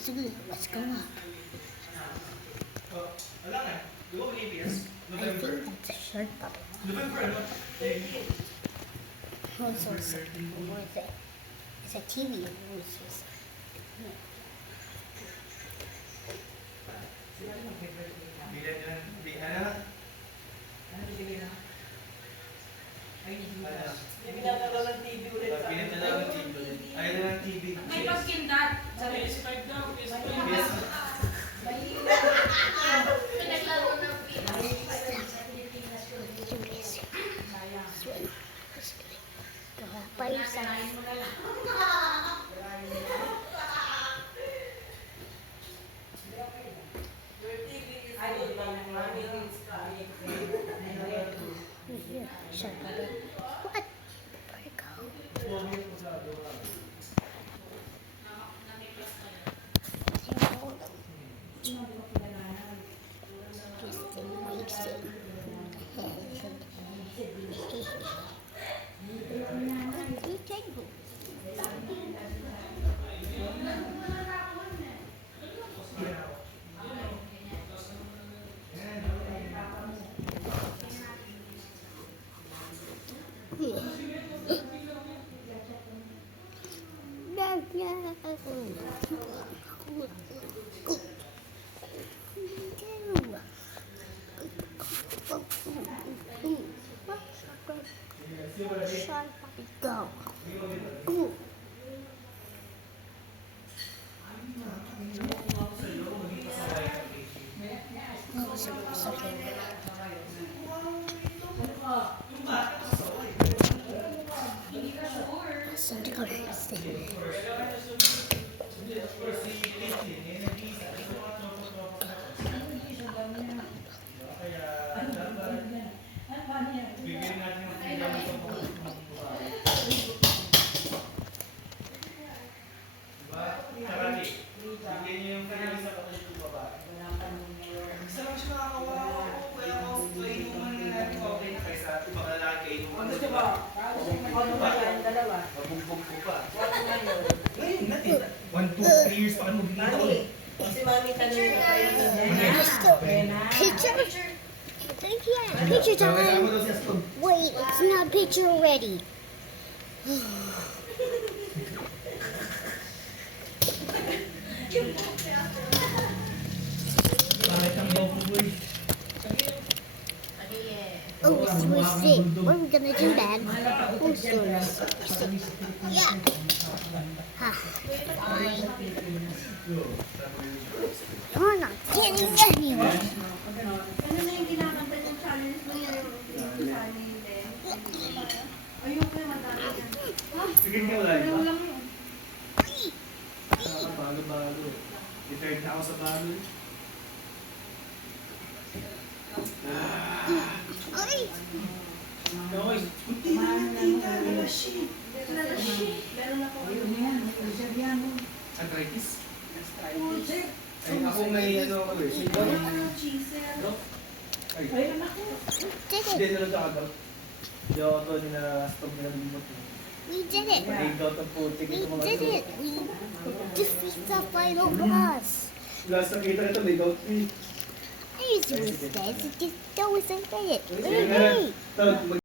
Sige, let's go up. I think that's a shirt bubble. Also, what is it? It's a TV. May paskin dat. Sabi ni Spike daw. Pinaglaro ng What? Where'd it go? Go. Ooh. Oh, so okay. Some colors. One, 2, 3 years pa kami magbibita ko. Si Mami tanong ko pa yun. Picture? Yeah, picture time. Wait, it's not picture ready. Oh, we're sick. What are we gonna do, Dad? Oh, so yeah. Fine. You're not getting anywhere. Ano na yung kinakanta ng challenge mo yung challenge? Ayoko yung madami yan. Sige ka wala Ano yun. lang yun? Bago. Retired na ako sa bago. Ay! Okay. Kunti na lang tita. Lalashi. Meron ako. Arthritis? Ay, ako may ano ako eh. Ano, cheeser? Ay, Ayun ako. Did hindi it. na lang ako. Hindi ako ito nina-stop nila limot. We did it. Pag-out ang putik We ito mga did ito. it. We defeat the final boss. Last nakita nito, may gout fee. I used to respect it. Just go and say it. Sige na. Wait. Tara,